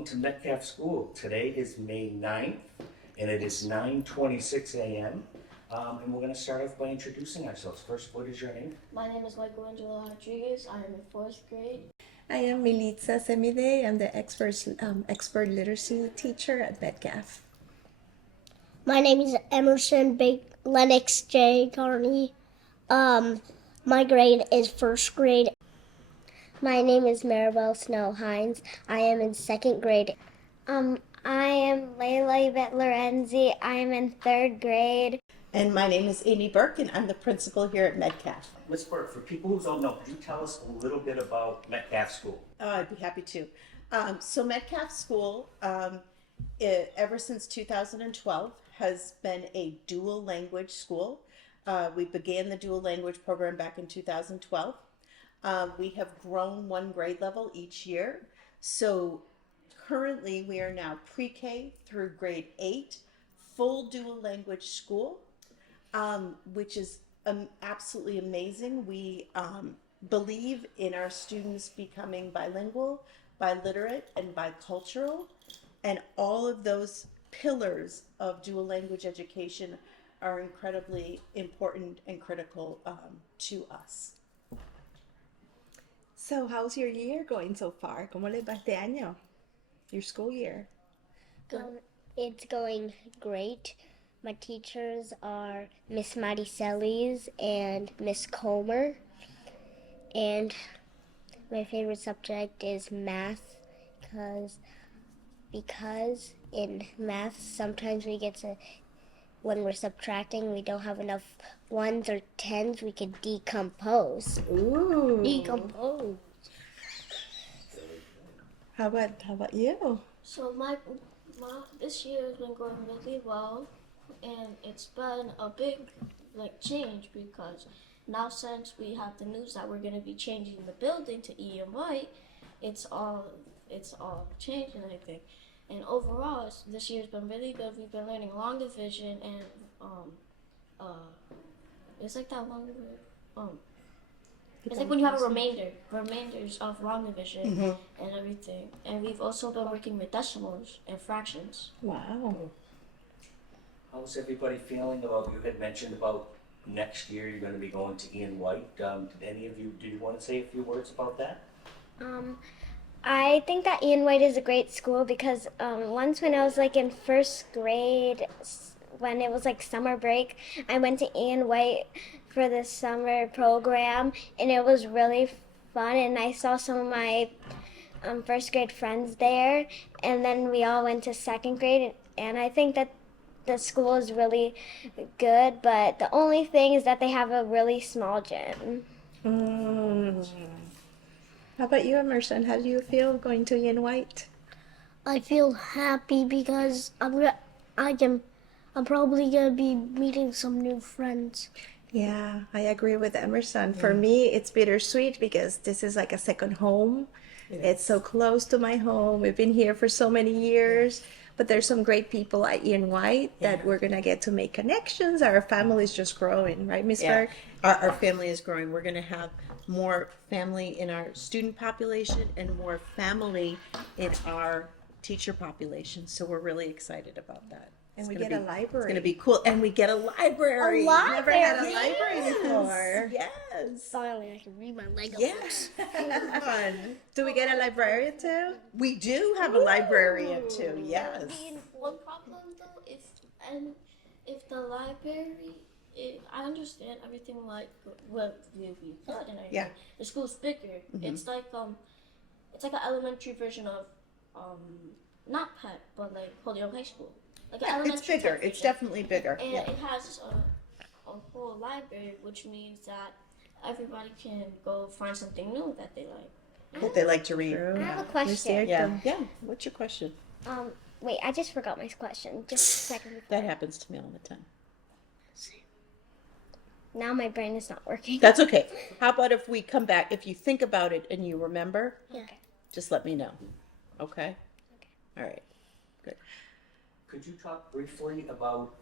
welcome to Metcalf School. Today is May 9th, and it is 9:26 a.m. And we're going to start off by introducing ourselves. First, what is your name? My name is Michelangelo Rodriguez. I am in 4th grade. I am Militza Semide. I'm the expert literacy teacher at Metcalf. My name is Emerson Lennox J. Carney. My grade is 1st grade. My name is Maribel Snow Hines. I am in 2nd grade. I am Layla Yvette Lorenzi. I am in 3rd grade. And my name is Amy Burke, and I'm the principal here at Metcalf. Ms. Burke, for people who don't know, could you tell us a little bit about Metcalf School? I'd be happy to. So Metcalf School, ever since 2012, has been a dual language school. We began the dual language program back in 2012. We have grown one grade level each year. So currently we are now pre-K through grade 8, full dual language school, which is absolutely amazing. We believe in our students becoming bilingual, biliterate, and bicultural. And all of those pillars of dual language education are incredibly important and critical to us. So, how's your year going so far? ¿Cómo le va este año? Your school year? It's going great. My teachers are Miss Maricelis and Miss Comer. And my favorite subject is math because in math sometimes we get to, when we're subtracting, we don't have enough ones or tens, we can decompose. Ooh. Decompose. How about you? So this year has been going really well, and it's been a big change because now since we have the news that we're going to be changing the building to E and White, it's all changed and everything. And overall, this year's been really good. We've been learning long division and it's like that long division. It's like when you have remainders of long division and everything. And we've also been working with decimals and fractions. Wow. How's everybody feeling about, you had mentioned about next year you're going to be going to Ian White. Did you want to say a few words about that? I think that Ian White is a great school because once when I was in 1st grade, when it was summer break, I went to Ian White for the summer program, and it was really fun, and I saw some of my 1st grade friends there, and then we all went to 2nd grade, and I think that the school is really good, but the only thing is that they have a really small gym. How about you, Emerson? How do you feel going to Ian White? I feel happy because I'm probably gonna be meeting some new friends. Yeah, I agree with Emerson. For me, it's bittersweet because this is like a second home. It's so close to my home. We've been here for so many years. But there's some great people at Ian White that we're going to get to make connections. Our family is just growing, right, Ms. Burke? Our family is growing. We're going to have more family in our student population and more family in our teacher population. So we're really excited about that. And we get a library. It's going to be cool. And we get a library. Never had a library before. Yes. Finally, I can read my Lego books. Yes. Fun. Do we get a librarian too? We do have a librarian too. Yes. One problem though, if the library, I understand everything what we put and everything. Yeah. The school's bigger. It's like an elementary version of not PET, but Holyoke High School. It's bigger. It's definitely bigger. And it has a whole library, which means that everybody can go find something new that they like. That they like to read. I have a question. Yeah. What's your question? Wait, I just forgot my question. Just a second. That happens to me all the time. Now my brain is not working. That's okay. How about if we come back, if you think about it and you remember, Okay. just let me know. Okay? All right. Good. Could you talk briefly about,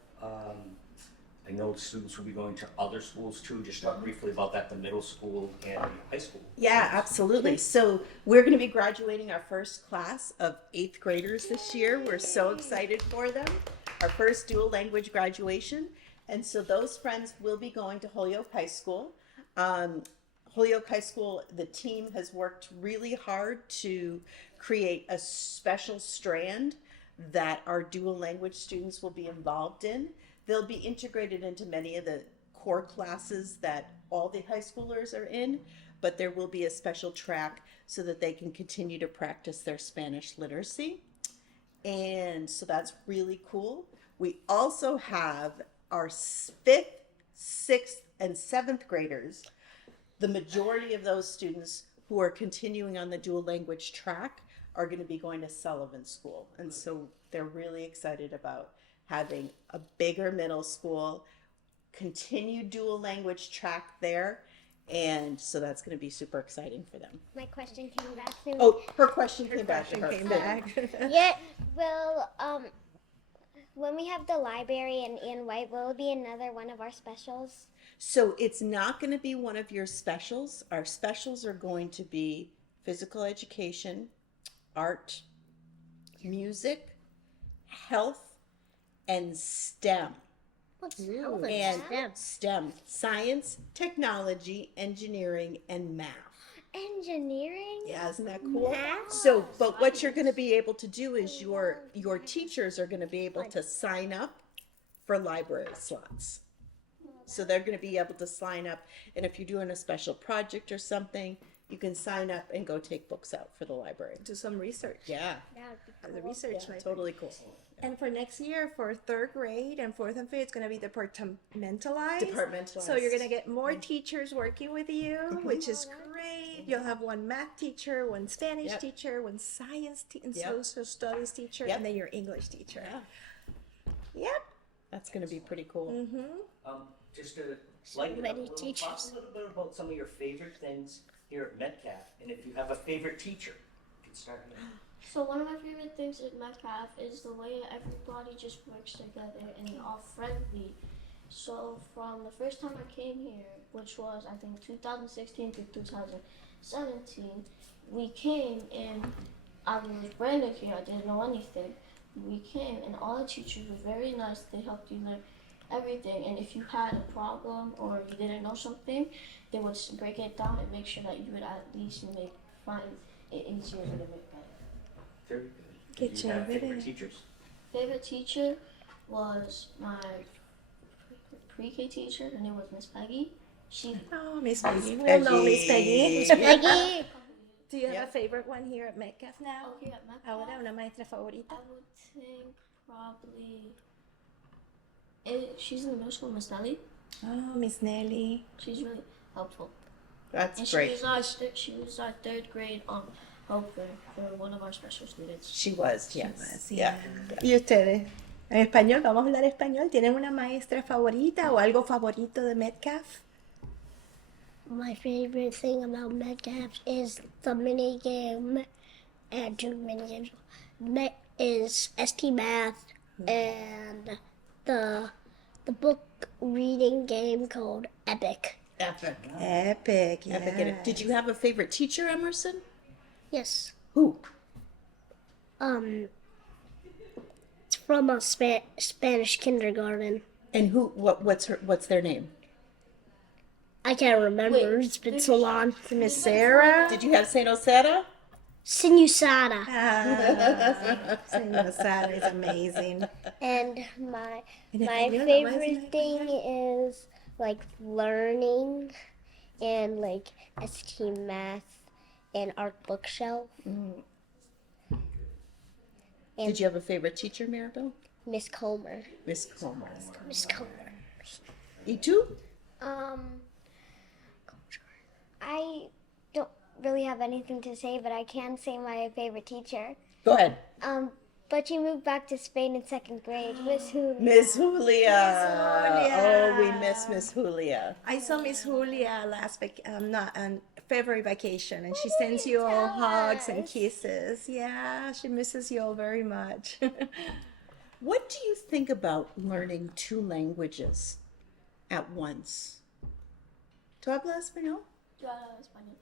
I know the students will be going to other schools too. Just talk briefly about that, the middle school and the high school. Yeah, absolutely. So we're going to be graduating our first class of 8th graders this year. We're so excited for them. Our first dual language graduation. And so those friends will be going to Holyoke High School. Holyoke High School, the team has worked really hard to create a special strand that our dual language students will be involved in. They'll be integrated into many of the core classes that all the high schoolers are in, but there will be a special track so that they can continue to practice their Spanish literacy. And so that's really cool. We also have our 5th, 6th, and 7th graders. The majority of those students who are continuing on the dual language track are going to be going to Sullivan School. And so they're really excited about having a bigger middle school, continued dual language track there. And so that's going to be super exciting for them. My question came back to me. Oh, her question came back to her. Came back. Yeah, will, when we have the library in White, will it be another one of our specials? So it's not going to be one of your specials. Our specials are going to be physical education, art, music, health, and STEM. What's And STEM, science, technology, engineering, and math. Engineering? Yeah, isn't that cool? Math? So, but what you're going to be able to do is your teachers are going to be able to sign up for library slots. So they're going to be able to sign up, and if you're doing a special project or something, you can sign up and go take books out for the library. Do some research. Yeah, The research might be- totally cool. And for next year, for 3rd grade and 4th and 5th, it's going to be departmentalized. Departmentalized. So you're going to get more teachers working with you, which is great. You'll have one math teacher, one Spanish Yep. teacher, one science and Yep. social studies teacher, Yep. and then your English teacher. Yeah. Yep. That's going to be pretty cool. Just to lighten it up a Many little, talk teachers. a little bit about some of your favorite things here at Metcalf, and if you have a favorite teacher, you can start here. So one of my favorite things at Metcalf is the way everybody just works together and they're all friendly. So from the first time I came here, which was I think 2016 to 2017, we came and I was brand new here. I didn't know anything. We came and all the teachers were very nice. They helped you learn everything. And if you had a problem or you didn't know something, they would break it down and make sure that you would at least find it easier to make better. Very good. Good Do you have job, favorite Vivian. teachers? Favorite teacher was my pre-K teacher. Her name was Miss Peggy. She Oh, Miss Peggy. We all know Miss Peggy. Peggy? Do you have Yep. a favorite one here at Metcalf now? oh, here at Metcalf, Ahora, una maestra favorita? I would think probably she's in the middle school, Miss Nelly. Oh, Miss Nelly. She's really helpful. That's And great. she was our 3rd grade helper for one of our special students. She was, yes. Yeah. ¿Y ustedes? En español, vamos a hablar español. ¿Tienen una maestra favorita o algo favorito de Metcalf? My favorite thing about Metcalf is the mini game and 2 mini games. Is ST Math and the book reading game called Epic. Epic. Epic, yeah. Epic. Did you have a favorite teacher, Emerson? Yes. Who? It's from a Spanish kindergarten. And who? What's their name? I can't remember. Wait, It's been so long. Miss Sarah? Did you have Saint Osera? Sinusada. Señora Sara is amazing. And my En my español, favorite thing is like learning and like ST Math and Art Bookshelf. Did you have a favorite teacher, Maribel? Miss Comer. Miss Comer. Miss Comer. You too? I don't really have anything to say, but I can say my favorite teacher. Go ahead. But she moved back to Spain in 2nd grade. Miss who? Miss Julia. Julia. Oh, we miss Miss Julia. I saw Miss Julia not on February vacation, and she sends you all hugs and kisses. Yeah, she misses you all very much. What do you think about learning 2 languages at once. ¿Tú hablas español? Yo hablo español.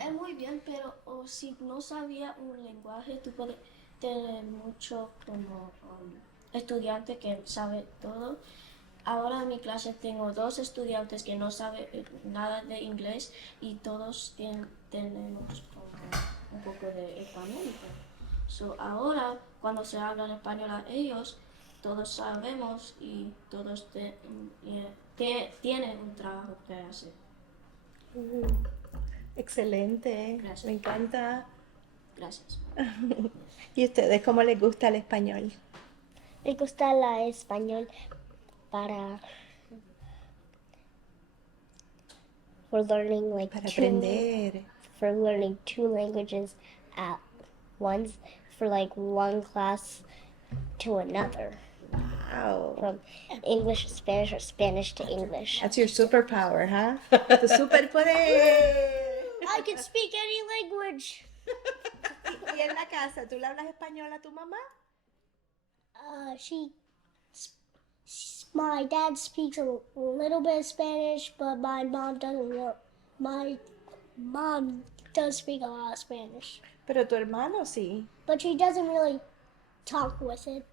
Es muy bien, pero si no sabía un lenguaje, tú puedes tener mucho como estudiante que sabe todo. Ahora en mi clase tengo 2 estudiantes que no saben nada de inglés y todos tenemos como un poco de español. So, ahora cuando se habla en español a ellos, todos sabemos y todos tienen un trabajo que hacer. Excelente, Gracias. me encanta. Gracias. ¿Y ustedes cómo les gusta el español? Me gusta el español for learning like Para aprender. for learning 2 languages at once, for like one class to another, Wow. from English to Spanish or Spanish to English. That's your superpower, huh? Tu superpoder. I can speak any language. ¿Y en la casa, tú le hablas español a tu mamá? My dad speaks a little bit of Spanish, but my mom doesn't know. My mom does speak a lot of Spanish, Pero tu hermano sí. but she doesn't really talk with it.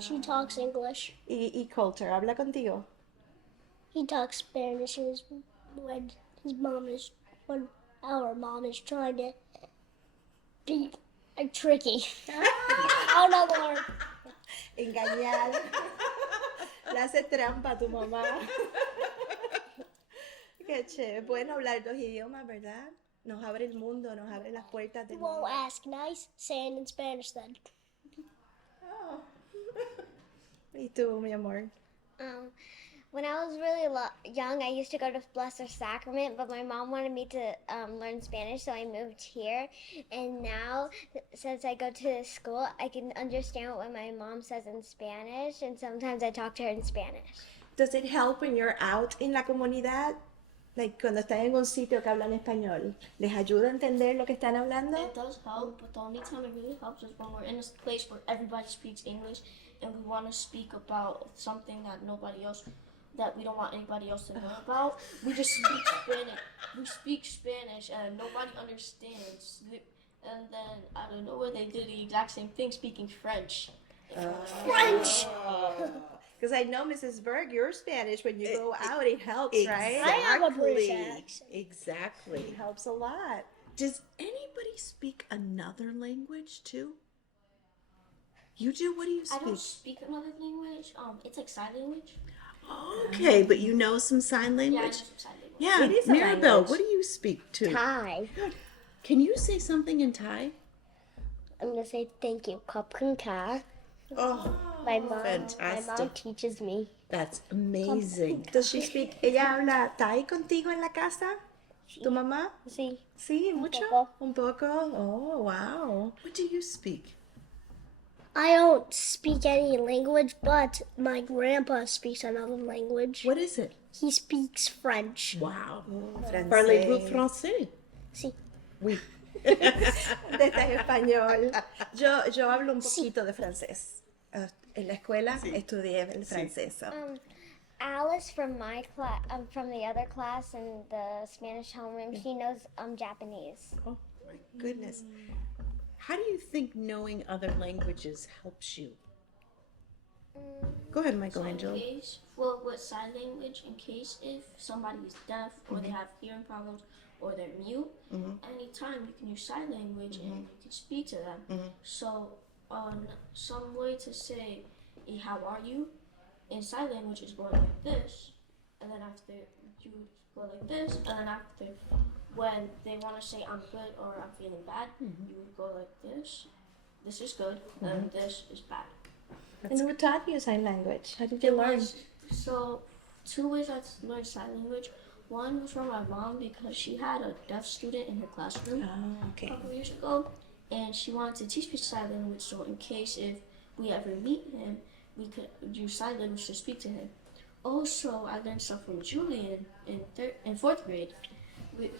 She talks English. ¿Y Coulter habla contigo? He talks Spanish when our mom is trying to be tricky. Oh no, Lord. Engañar. Le hace trampa a tu mamá. Qué chévere. Bueno hablar 2 idiomas, ¿verdad? Nos abre el mundo, nos abre las puertas del You won't mundo. ask nice, say it in Spanish then. Oh. ¿Y tú, mi amor? When I was really young, I used to go to Blessed Sacrament, but my mom wanted me to learn Spanish, so I moved here. And now, since I go to school, I can understand what my mom says in Spanish, and sometimes I talk to her in Spanish. Does it help when you're out in la comunidad? Like, cuando están en un sitio que hablan español, ¿les ayuda a entender lo que están hablando? It does help, but the only time it really helps is when we're in a place where everybody speaks English and we want to speak about something that we don't want anybody else to know about. We just speak Spanish. We speak Spanish and nobody understands. And then out of nowhere they do the exact same thing speaking French. French! Because I know, Mrs. Berg, you're Spanish. When you go out, it helps, right? I have a British accent. Exactly. It helps a lot. Does anybody speak another language too? You do? What do you I don't speak? speak another language. It's like sign language. Okay, but you know some sign Yeah, I know language? some sign language. Yeah, It is a Maribel, language. what do you speak to? Thai. Can you say something in Thai? I'm gonna say thank you. Khop khun ka. Oh, My mom fantastic. teaches me. That's amazing. Does she speak? ¿Ella habla Thai contigo en la casa? ¿Tu mamá? Sí. Sí, mucho. poco. Un poco. Oh, wow. What do you speak? I don't speak any language, but my grandpa speaks another language. What is it? He speaks French. Wow. Francés. Parlez-vous français? Sí. Oui. Está en español. Yo hablo un poquito de francés. En la escuela estudié el francés. so. Alice from my class, from the other class in the Spanish homeroom, she knows Japanese. Oh, my goodness. How do you think knowing other languages helps you? Go ahead, Michelangelo. In case, well, with sign language, in case if somebody is deaf or they have hearing problems or they're mute, anytime you can use sign language and you can speak to them. So, some way to say, hey, how are you? In sign language is going like this, and then after you go like this, and then after when they want to say I'm good or I'm feeling bad, you would go like this. This is good, and this is bad. And who taught you sign language? How did you learn? So, 2 ways I learned sign language. One was from my mom because she had a deaf student in her classroom Oh, a okay. couple years ago, and she wanted to teach me sign language. So, in case if we ever meet him, we could use sign language to speak to him. Also, I learned stuff from Julian in 4th grade.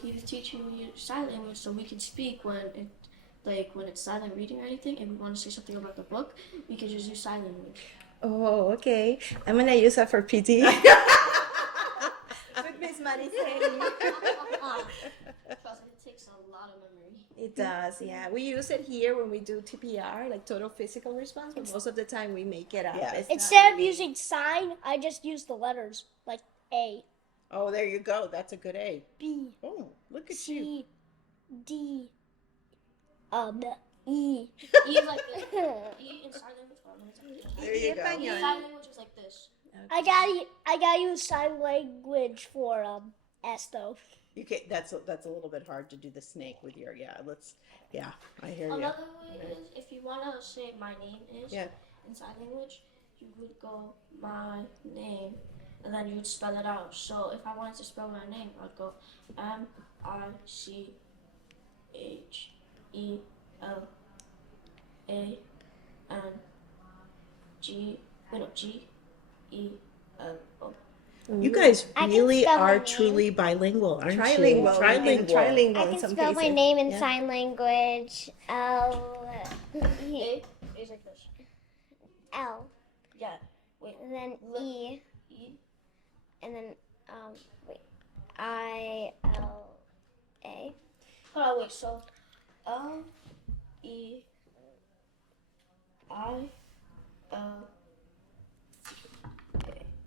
He was teaching me sign language so we can speak when it's silent reading or anything, and we want to say something about the book, we could just use sign language. Oh, okay. I'm gonna use that for PT. Mariceli. Because it takes a lot of memory. It does, yeah. We use it here when we do TPR, like total physical response, but most of the time we make it up. Yeah. It's not Instead of really- using sign, I just use the letters like A, Oh, there you go. That's a good A. B, Oh, look at you. C, D, E. E like this. E in sign language. There you go. Sign language is like this. I gotta use sign language for S though. You can That's a little bit hard to do the snake with your I hear you. Another way is if you want to say my name is Yeah. in sign language, you would go my name and then you would spell it out. So if I wanted to spell my name, I'd go Michel. You guys I can really spell my are name. truly bilingual, aren't Trilingual. you? Trilingual I in can some spell my cases. name in Yeah. sign language. L. A is like this. L. Yeah. Wait. And then E. E. And then I L A. Hold on. Wait. So L E I L.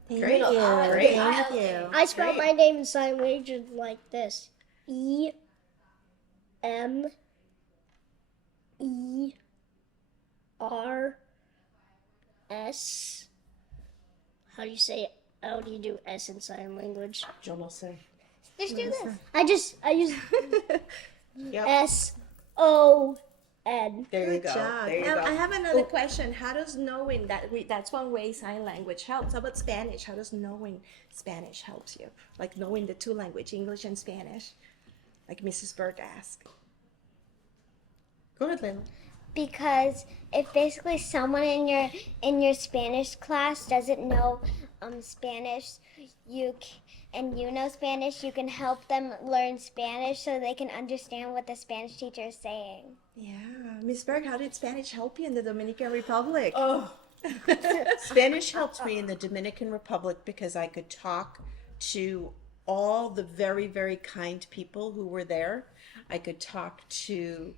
Thank Great. you. Great. Thank you. I spell Great. my name in sign language like this: E, M, E, R, S. How do you say it? How do you do S in sign language? Yo no sé. Just do this. I use Yep. S O N. There you Good go. job. There you Now, go. I have another question. How does knowing that's one way sign language helps? How about Spanish? How does knowing Spanish helps you? Like knowing the two language, English and Spanish, like Mrs. Bird asked. Go ahead, Layla. Because if basically someone in your Spanish class doesn't know Spanish, and you know Spanish, you can help them learn Spanish so they can understand what the Spanish teacher is saying. Yeah, Miss Berg, how did Spanish help you in the Dominican Republic? Oh, Spanish helped me in the Dominican Republic because I could talk to all the very, very kind people who were there. I could talk to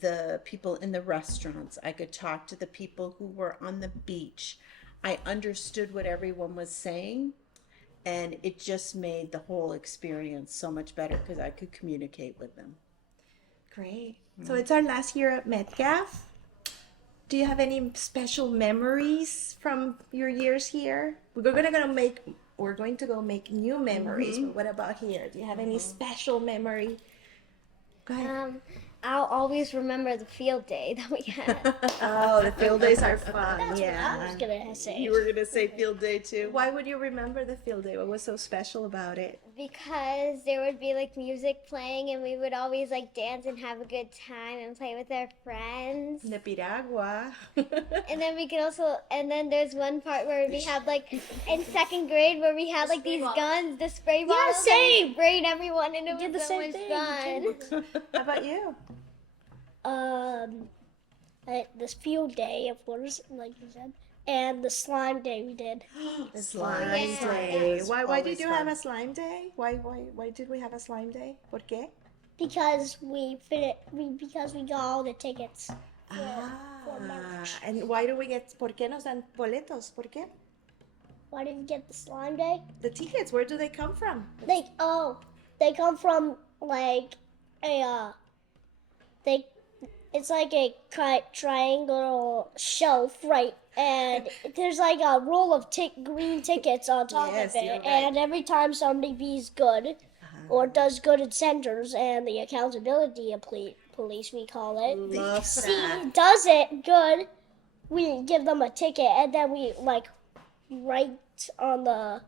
the people in the restaurants. I could talk to the people who were on the beach. I understood what everyone was saying, and it just made the whole experience so much better because I could communicate with them. Great. So it's our last year at Metcalf. Do you have any special memories from your years here? We're going to go make new memories. But what about here? Do you have any special memory? Go ahead. I'll always remember the field day that we had. Oh, the field days are fun. I was Yeah. gonna say. You were going to say field day too? Why would you remember the field day? What was so special about it? Because there would be like music playing and we would always like dance and have a good time and play with our friends. The piragua. And then we could also, and then there's one part where we had like in second grade where we had like these guns, the spray bottles. and we same. sprayed everyone and it Did was the so same much thing. fun. How about you? This field day, of course, like you said, and the slime day we did. The slime Yeah. day. It's Why always did you fun. have a slime day? Why did we have a slime day? ¿Por qué? Because we got all the tickets. for March. And why do we get? ¿Por qué nos dan boletos? ¿Por qué? Why did we get the slime day? The tickets. Where do they come from? They come from like it's like a triangle shelf, right? And there's like a roll of green tickets on top Yes, of you're it. right. And every time somebody bees good or does good in centers, and the accountability police, we call it, Love that. does it good, we give them a ticket, and then we like write on the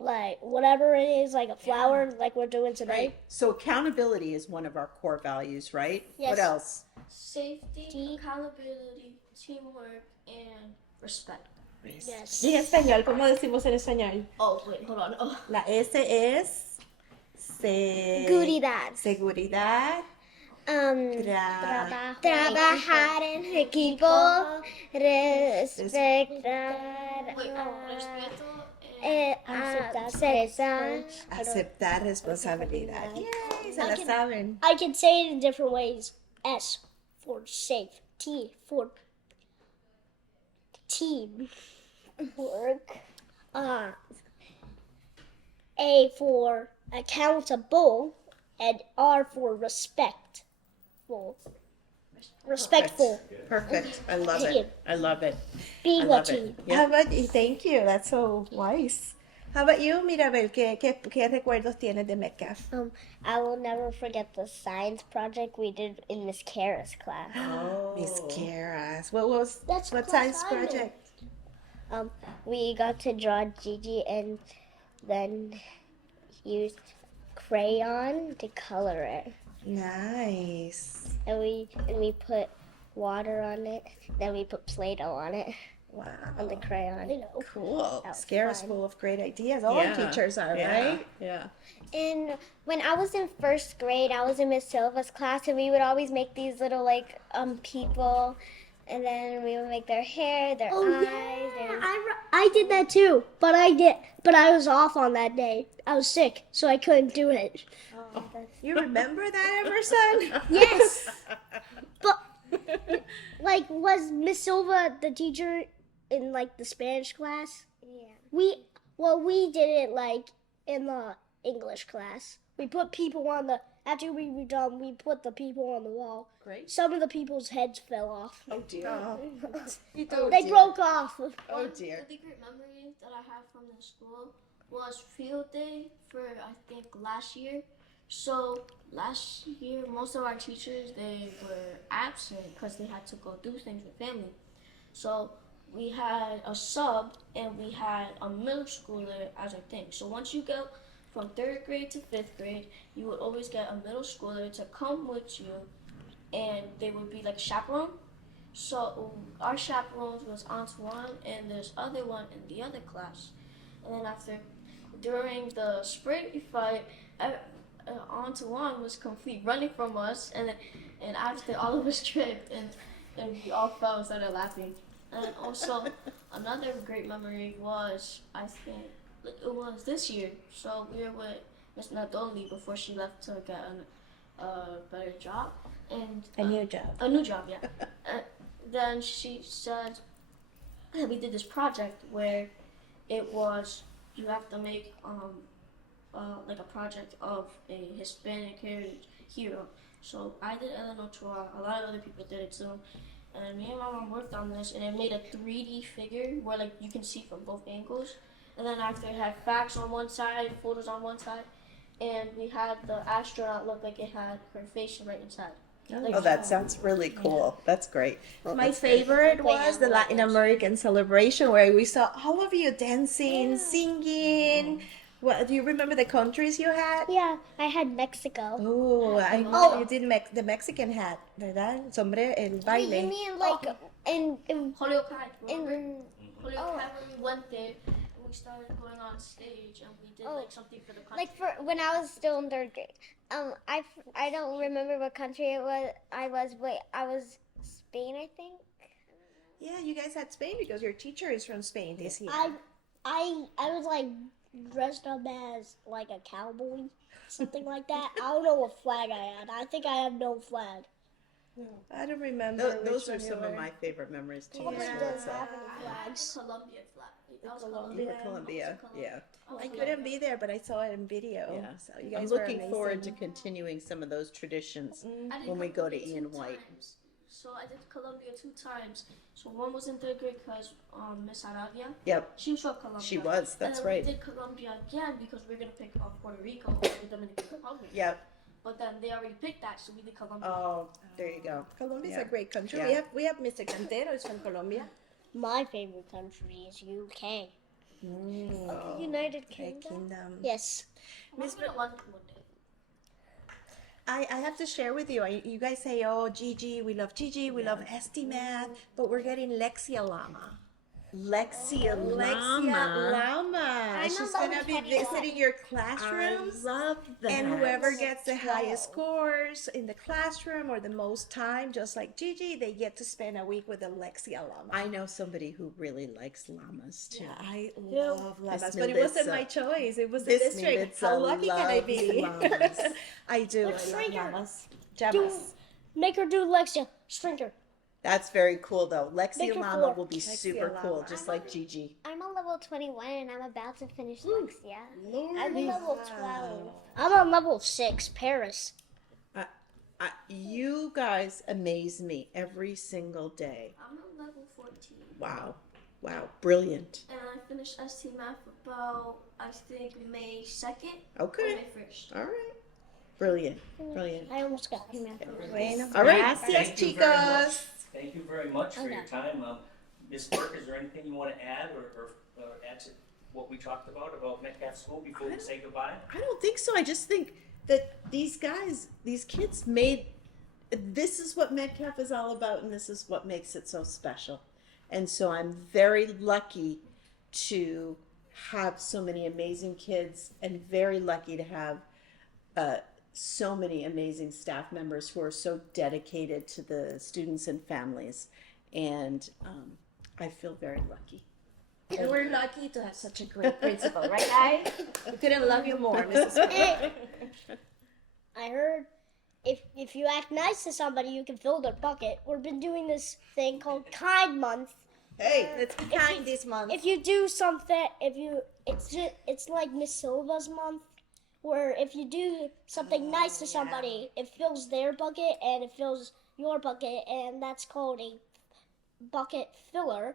like whatever it is, like a flower, like we're doing today. Right. So accountability is one of our core values, right? Yes. What else? Safety, accountability, teamwork, and respect. Yes. Y en español, ¿cómo decimos en español? Oh, wait, hold on. Oh. La S es Seguridad. Seguridad. Trabajar en equipo, respetar, Wait, no, respeto eh, and a- Aceptar responsabilidad. Yay, se la saben. I can say it in different ways. S for safe. T for team. Work. A for accountable. And R for respectful. Respectful. Perfect. I love it. I love it. Being I a love it. team. Yeah. How about you? Thank you. That's so wise. How about you, Mirabel? ¿Qué recuerdos tienes de Metcalf? I will never forget the science project we did in Miss Kara's class. Miss Kara's. What That's what class science I'm in. project? We got to draw Gigi and then use crayon to color it. Nice. And we put water on it. Then we put Play-Doh on it, Wow. on the crayon. Cool. That was Kara's fun. full of great ideas. All our teachers are, right? Yeah. And when I was in first grade, I was in Miss Silva's class, and we would always make these little people, and then we would make their hair, their eyes. And I did that too, but I was off on that day. I was sick, so I couldn't do it. You remember that, Emerson? Yes, but was Miss Silva the teacher in the Spanish class? yeah. We did it in the English class. We put people after we were done, we put the people on the wall. Great. Some of the people's heads fell off. Oh dear. They broke off. Oh One dear. really great memory that I have from the school was field day for I think last year. So last year, most of our teachers they were absent because they had to go do things with family. So we had a sub and we had a middle schooler as a thing. So once you go from 3rd grade to 5th grade, you would always get a middle schooler to come with you, and they would be like a chaperone. So our chaperones was Antoine and there's other one in the other class. And then during the spray fight, Antoine was complete running from us, and after all of us tripped and we all fell and started laughing. And also another great memory was I think it was this year. So we were with Miss Nadoli before she left to get a better job and A new job. a new job, yeah. Then she said we did this project where it was you have to make a project of a Hispanic heritage hero. So I did Eleanor Chua, a lot of other people did it too. And me and my mom worked on this, and it made a 3D figure where you can see from both angles. And then after it had facts on one side, photos on one side, and we had the astronaut look like it had her face right inside. Oh, that sounds really cool. That's great. My favorite was the Latin American celebration where we saw all of you dancing, singing. What, do you remember the countries you had? Yeah, I had Mexico. Oh, I know you did the Mexican hat, ¿verdad? El baile. You mean in Holyoke High, remember? in Holyoke High, when we went there, and we started going on stage, and we did something for the country. for when I was still in 3rd grade. I don't remember what country it was. I was Spain, I think. Yeah, you guys had Spain because your teacher is from Spain this year. I was dressed up as a cowboy, something like that. I don't know what flag I had. I think I have no flag. I don't remember. Those are which one some you of were. my favorite memories too. Probably Yeah. doesn't have any flags. Colombian flag. That was You Colombia. were Columbia, yeah. I couldn't be there, but I saw it in video. Yeah. So you I'm guys were looking forward to amazing. continuing some of those traditions I did when we go to Colombia Ian 2 White. times. So I did Colombia 2 times. So one was in 3rd grade because Miss Arabia, Yep, she was from Colombia. she was. That's and then right. We did Colombia again because we are gonna pick Puerto Rico or the Dominican Republic. Yep. But then they already picked that, so we did Colombia. Oh, there you go. Colombia's Yeah. a great country. Yeah. We have Mr. Cantero is from Colombia. My favorite country is UK. The United Great Kingdom. Kingdom. Yes. Miss London one day. I have to share with you. You guys say, oh, Gigi, we love Gigi, we love Math, but we're getting Lexia Lama. Lexia Lexia Lama. I'm she's on gonna be level 21. visiting your I classrooms. love that. And whoever gets the 12. highest scores in the classroom or the most time, just like Gigi, they get to spend a week with a Lexia llama. I know somebody who really likes llamas too. Yeah, I love llamas, Miss but it wasn't Melissa. my choice. It was the Miss district. Melissa How lucky can I loves be? llamas. I do. Let's I shrink love her. llamas. Do, Gemmas. make her do Lexia. Shrink her. That's very cool though. Lexi Make her Llama four. will be Lexi super cool, Llama. just like Gigi. I'm on level 21 and I'm about to finish Lexia. I'm on level 12. Wow. I'm on level 6, Paris. You guys amaze me every single day. I'm on level 14. Wow. Wow. Brilliant. And I finished ST Math about, I think, May 2nd Okay. or May 1st. All right. Brilliant. Brilliant. I almost got it. Bueno, All right. gracias, Thank you very much. chicos. Thank you very much for your Okay. time. Ms. Burke, is there anything you want to add or add to what we talked about Metcalf School before we say goodbye? I don't think so. I just think that these guys, these kids made, this is what Metcalf is all about, and this is what makes it so special. And so I'm very lucky to have so many amazing kids and very lucky to have so many amazing staff members who are so dedicated to the students and families. And I feel very lucky. And we're lucky to have such a great principal, right, guys? We couldn't love you more, Mrs. Burke. I heard if you act nice to somebody, you can fill their bucket. We've been doing this thing called Kind Month. Hey, Let's be kind this month. If you do something, it's like Miss Silva's month, where if you do something nice to somebody, it fills their bucket and it fills your bucket, and that's called a bucket filler.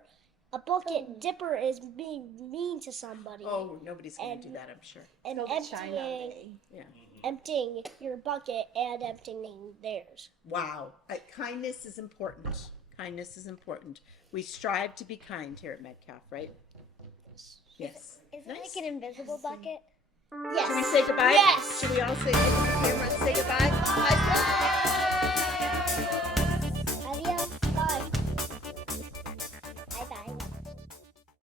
A bucket dipper is being mean to somebody oh, nobody's going to And- do that, I'm sure. and Fill the China emptying Day. emptying your bucket and emptying theirs. Wow. Kindness is important. Kindness is important. We strive to be kind here at Metcalf, right? Yes. Is it Nice. like an invisible bucket? Yes. Should we say goodbye? Yes. Should we all say, camera, say goodbye?